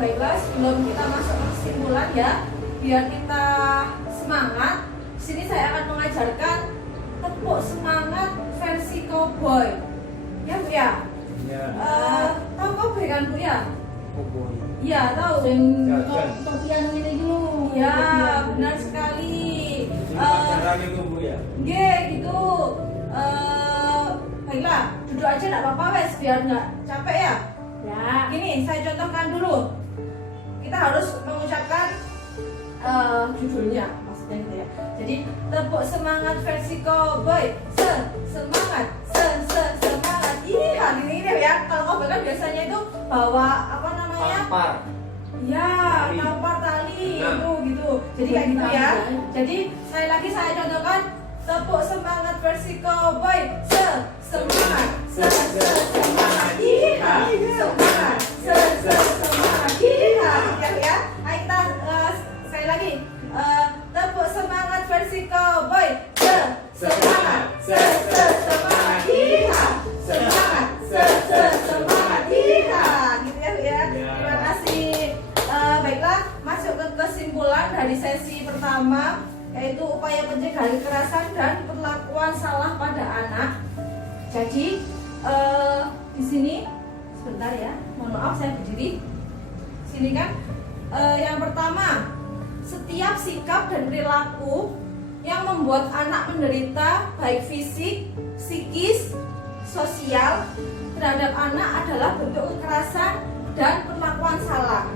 baiklah sebelum kita masuk ke kesimpulan ya, biar kita semangat. Di sini saya akan mengajarkan tepuk semangat versi cowboy. Ya Bu ya? Ya. Tahu cowboy kan Bu ya? Cowboy. Iya tahu. Topian ini dulu. Ya benar sekali. Caranya itu Bu ya. Nggih gitu. Baiklah, duduk aja enggak apa-apa wes biar nggak capek ya. Ya. Gini, saya contohkan dulu. Kita harus mengucapkan judulnya, maksudnya gitu ya. Jadi tepuk semangat versi cowboy. Semangat, semangat. Iya, gini ya. Kalau cowboy kan biasanya itu bawa apa namanya? Tampar. Ya, Tali. tampar tali Nah. itu gitu. Jadi kayak gitu ya. Jadi saya contohkan tepuk semangat versi cowboy. Semangat, semangat. Iya, semangat, semangat. Iya, ya. Ayo kita sekali lagi. Tepuk semangat versi cowboy. Semangat, semangat. Iya, semangat, semangat. Iya, gitu ya, Bu ya. Terima kasih. Baiklah, masuk ke kesimpulan dari sesi pertama, yaitu upaya pencegahan kekerasan dan perlakuan salah pada anak. Jadi di sini sebentar ya, mohon maaf saya berdiri. Sini kan yang pertama, setiap sikap dan perilaku yang membuat anak menderita baik fisik, psikis, sosial terhadap anak adalah bentuk kekerasan dan perlakuan salah.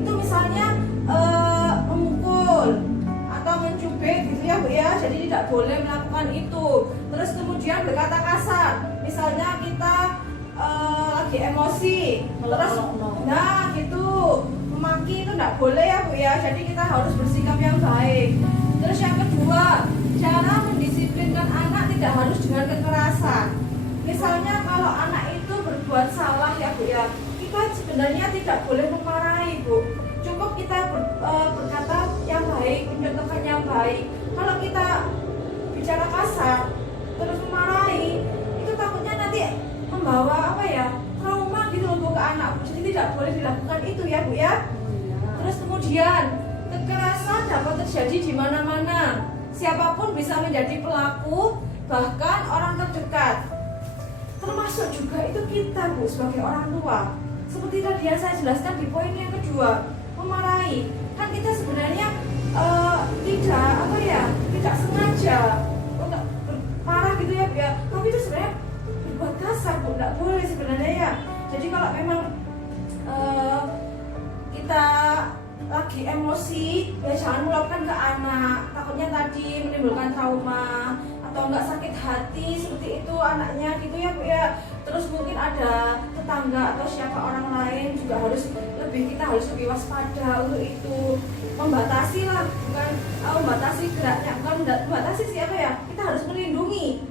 Itu misalnya memukul atau mencubit gitu ya Bu ya, jadi tidak boleh melakukan itu. Terus kemudian berkata kasar, misalnya kita lagi emosi, terus nah gitu memaki itu tidak boleh ya Bu ya, jadi kita harus bersikap yang baik. Terus yang kedua, cara mendisiplinkan anak tidak harus dengan kekerasan. Misalnya kalau anak itu berbuat salah ya Bu ya, kita sebenarnya tidak boleh memarahi Bu, cukup kita berkata yang baik, mencontohkan yang baik. Kalau kita bicara kasar terus memarahi, itu takutnya nanti membawa apa ya, trauma gitu loh Bu ke anak. Jadi tidak boleh dilakukan itu ya Bu ya. Terus kemudian kekerasan dapat terjadi di mana-mana. Siapapun bisa menjadi pelaku, bahkan orang terdekat. Termasuk juga itu kita Bu sebagai orang tua. Seperti tadi yang saya jelaskan di poin yang kedua, memarahi. Kan kita sebenarnya tidak apa ya, tidak sengaja untuk marah gitu ya Bu ya. Tapi itu sebenarnya berbuat kasar Bu, tidak boleh sebenarnya ya. Jadi kalau memang kita lagi emosi, ya jangan melakukan ke anak. Takutnya tadi menimbulkan trauma atau enggak sakit hati seperti itu anaknya gitu ya Bu ya. Terus mungkin ada tetangga atau siapa orang lain juga kita harus lebih waspada untuk itu. Membatasi lah, bukan membatasi geraknya, bukan membatasi siapa ya. Kita harus melindungi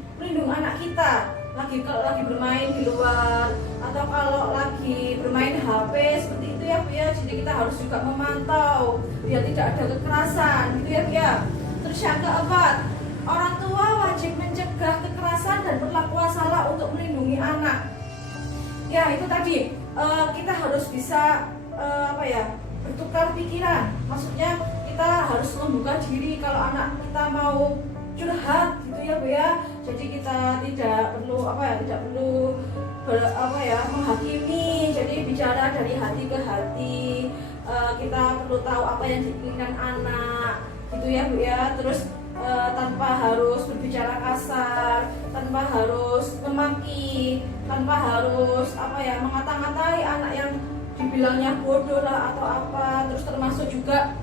anak kita. Lagi bermain di luar atau kalau lagi bermain HP seperti itu ya Bu ya. Jadi kita harus juga memantau biar tidak ada kekerasan gitu ya Bu ya. Terus yang keempat, orang tua wajib mencegah kekerasan dan perlakuan salah untuk melindungi anak. Ya itu tadi kita harus bisa bertukar pikiran. Maksudnya kita harus membuka diri kalau anak kita mau curhat gitu ya Bu ya. Jadi kita tidak perlu menghakimi. Jadi bicara dari hati ke hati. Kita perlu tahu apa yang diinginkan anak gitu ya Bu ya. Terus tanpa harus berbicara kasar, tanpa harus memaki, tanpa harus mengata-ngatai anak yang dibilangnya bodoh lah atau apa. Terus termasuk juga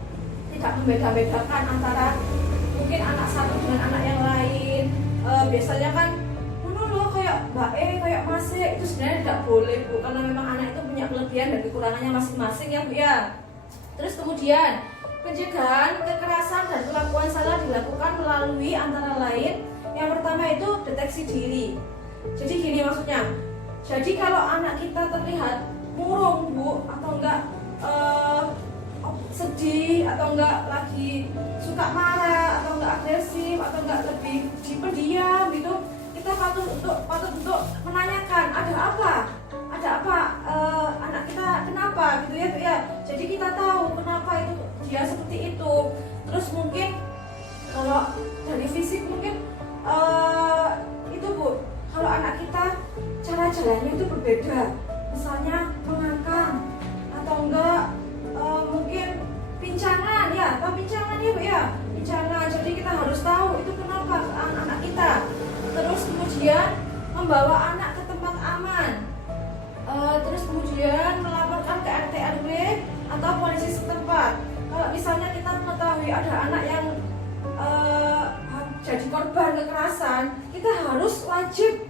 tidak membeda-bedakan antara mungkin anak satu dengan anak yang lain. Biasanya kan kayak Mbak kayak Mas itu sebenarnya tidak boleh Bu, karena memang anak itu punya kelebihan dan kekurangannya masing-masing ya Bu ya. Terus kemudian pencegahan kekerasan dan perlakuan salah dilakukan melalui antara lain yang pertama itu deteksi diri. Jadi gini maksudnya, jadi kalau anak kita terlihat murung Bu, atau enggak sedih, atau enggak lagi suka marah, atau enggak agresif, atau enggak lebih diam gitu, kita patut untuk menanyakan ada apa anak kita kenapa gitu ya Bu ya. kita tahu kenapa itu dia seperti itu. Terus mungkin kalau dari fisik mungkin itu Bu, kalau anak kita cara jalannya itu berbeda, misalnya mengangkang atau enggak mungkin pincangan ya, atau pincangan ya Bu ya, pincangan. Jadi kita harus tahu itu kenapa anak kita. Terus kemudian membawa anak ke tempat aman, terus kemudian melaporkan ke RT RW atau polisi setempat. Kalau misalnya kita mengetahui ada anak yang jadi korban kekerasan, kita harus wajib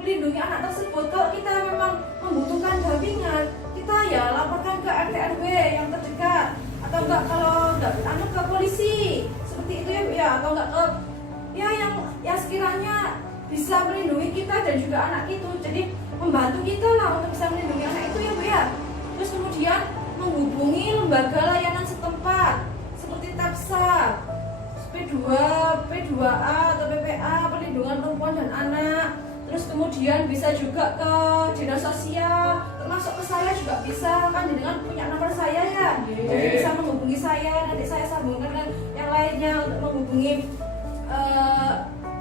melindungi anak tersebut. Kalau kita memang membutuhkan dampingan, kita ya laporkan ke RT RW yang terdekat, atau enggak kalau enggak anak ke polisi seperti itu ya Bu ya, atau enggak ke ya yang sekiranya bisa melindungi kita dan juga anak itu, jadi membantu kita lah untuk bisa melindungi anak itu ya Bu ya. Terus kemudian menghubungi lembaga layanan setempat seperti TAPSA, P2, P2A atau PPA, Perlindungan Perempuan dan Anak. Terus kemudian bisa juga ke dinas sosial, termasuk ke saya juga bisa, kan dengan punya nomor saya ya, jadi bisa menghubungi saya, nanti saya sambungkan dengan yang lainnya untuk menghubungi,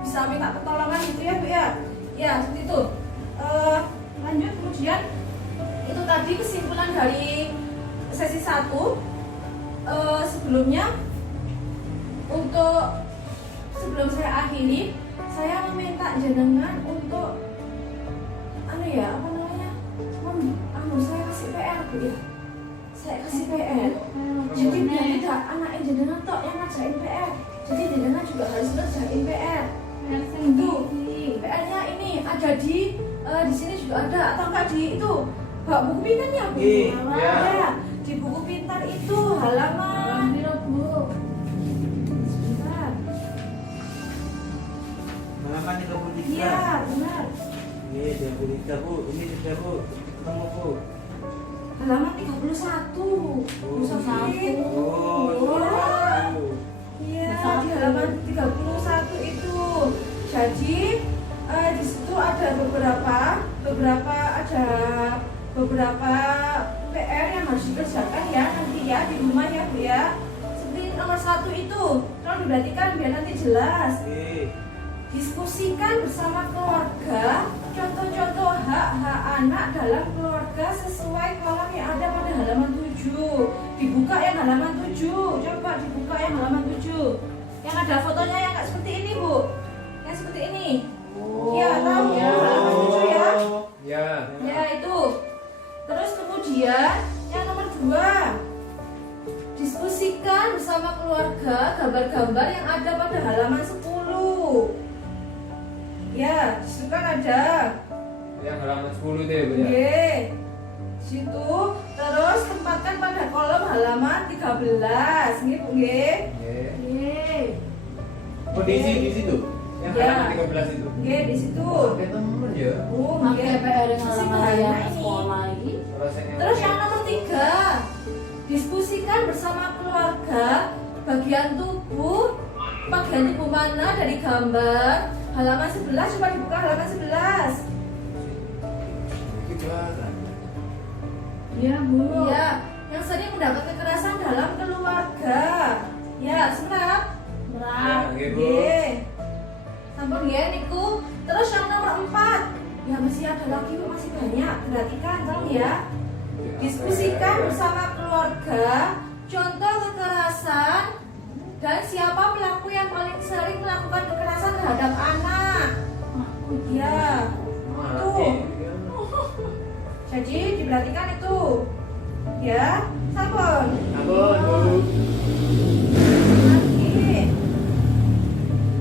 bisa minta pertolongan gitu ya Bu ya. Ya seperti itu. Lanjut kemudian itu tadi kesimpulan dari sesi 1. Sebelumnya sebelum saya akhiri, saya meminta jenengan untuk saya kasih PR Bu ya. Saya kasih PR. Jadi biar tidak anak jenengan tok yang ngerjain PR. Jadi jenengan juga harus ngerjain PR. Itu PR-nya ini ada di sini juga ada, atau enggak di itu bawa buku pintar ya Bu? Ya, di buku pintar itu halaman Bu. Sebentar. Halaman 33. Iya, benar. Ini 33 Bu, ini sudah Bu, ketemu Bu. Halaman 31. Iya, di halaman 31 itu. Jadi di situ ada beberapa PR yang harus dikerjakan ya nanti ya di rumah ya Bu ya. Seperti nomor 1 itu, tolong diperhatikan biar nanti jelas. Diskusikan bersama keluarga contoh-contoh hak-hak anak dalam keluarga sesuai kolom yang ada pada halaman 7. Dibuka yang halaman 7, coba dibuka yang halaman 7. Yang ada fotonya yang nggak seperti ini Bu, yang seperti ini. Ya tahu ya halaman 7 ya. Ya itu. Terus kemudian yang nomor 2, diskusikan bersama keluarga gambar-gambar yang ada pada halaman 10. Ya, disitu kan ada. Yang halaman 10 deh Bu ya. Oke. Situ terus tempatkan pada kolom halaman 13. Nggih Bu nggih. Nggih. Oh di situ. Yang Ya. halaman 13 itu. Nggih, di situ. Oke temen ya. Oh, Pakai nggih. PR yang Masih halaman banyak yang ini. sekolah lagi. Terus yang nomor 3, diskusikan bersama keluarga bagian tubuh mana dari gambar halaman 11. Coba dibuka halaman 11. Iya Bu. Iya, yang sering mendapat kekerasan dalam keluarga. Ya, sebentar. Berat. Oke Bu. Nggih. Sampun nggih niku. Terus yang nomor 4. Ya masih ada lagi Bu, masih banyak. Perhatikan tolong ya. Diskusikan bersama keluarga contoh kekerasan dan siapa pelaku yang paling sering melakukan kekerasan terhadap anak. Ya, itu. Jadi diperhatikan itu. Ya, sampun. Ampun Bu. Lagi.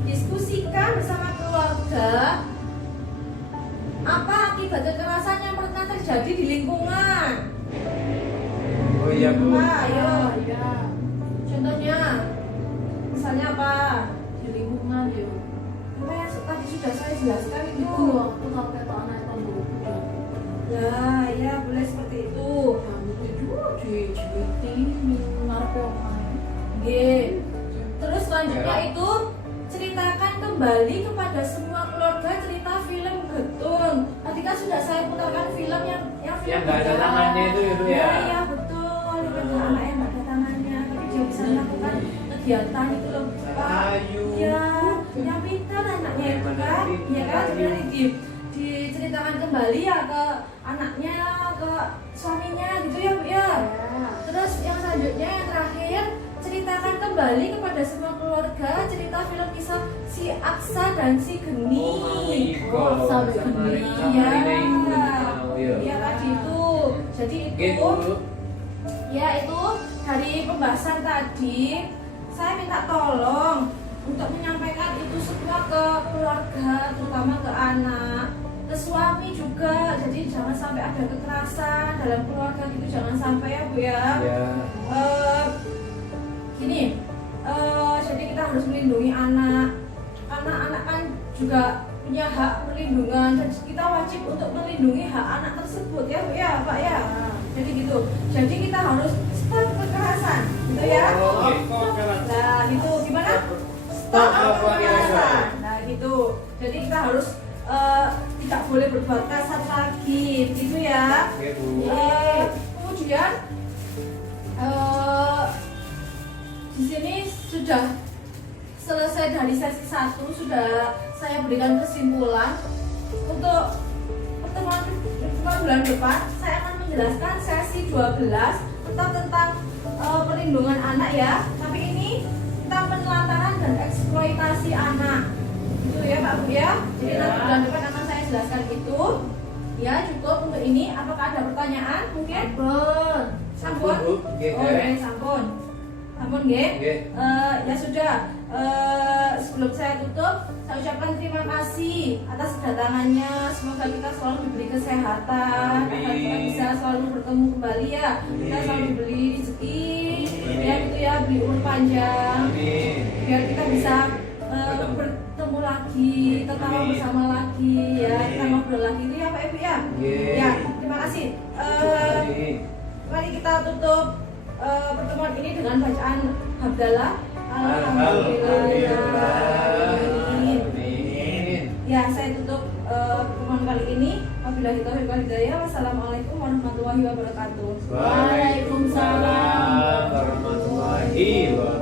Diskusikan bersama keluarga apa akibat kekerasan yang pernah terjadi di lingkungan. Oh iya Bu. Ayo. Ya. Contohnya, misalnya apa? Di lingkungan ya. Apa yang tadi sudah saya jelaskan itu? Itu waktu sampai ke anak itu udah. Nah, ya boleh seperti itu. Rambut itu di ngarepe omahe. Nggih. Terus selanjutnya itu ceritakan kembali kepada semua keluarga cerita film Getun. Tadi kan sudah saya putarkan film yang film Yang nggak ada Getun. tangannya itu ya, Bu, ya? Iya betul. Yang ada anak bisa melakukan kegiatan itu loh Pak. Ayu. Ya, yang pintar anaknya itu kan, ya kan sebenarnya diceritakan kembali ya ke anaknya, ke suaminya gitu ya Bu ya. Terus yang selanjutnya yang terakhir, ceritakan kembali kepada semua keluarga cerita film kisah si Aksa dan si Geni. Oh, sampai Geni. Iya tadi itu. Jadi itu ya itu dari pembahasan tadi saya minta tolong untuk menyampaikan itu semua ke keluarga, terutama ke anak, ke suami juga. Jadi jangan sampai ada kekerasan dalam keluarga gitu, jangan sampai ya Bu ya. Ya. Gini, jadi kita harus melindungi anak. Karena anak kan juga punya hak perlindungan dan kita wajib untuk melindungi hak anak tersebut ya Bu ya Pak ya. Jadi gitu. Jadi kita harus stop kekerasan, gitu ya. Nah, gitu gimana? Stop kekerasan. Nah, gitu. Jadi kita harus tidak boleh berbuat kasar lagi, gitu ya. Oke Bu. Kemudian di sini sudah selesai dari sesi 1, sudah saya berikan kesimpulan. Untuk pertemuan bulan depan saya akan menjelaskan sesi 12 tentang perlindungan anak ya. Tapi ini tentang penelantaran dan eksploitasi anak. Itu ya Pak Bu ya. Jadi nanti bulan depan akan saya jelaskan itu. Ya, cukup untuk ini. Apakah ada pertanyaan? Mungkin? Sampun. Bu. Nggih, Oh, ya, sampun. Sampun nggih. Nggih. Ya sudah. Sebelum saya tutup, saya ucapkan terima kasih atas kedatangannya. Semoga kita selalu diberi kesehatan, agar kita bisa selalu bertemu kembali ya. Kita selalu diberi rezeki, ya gitu ya, beri umur panjang, Amin. biar kita bisa bertemu lagi, tertawa bersama lagi ya, kita ngobrol lagi itu ya Pak Ibu ya. Ya, terima kasih. Mari kita tutup pertemuan ini dengan bacaan Hamdalah. Alhamdulillah. Ya, saya tutup pertemuan kali ini. Wabillahi taufiq wal hidayah. Wassalamualaikum warahmatullahi wabarakatuh. Waalaikumsalam warahmatullahi wabarakatuh.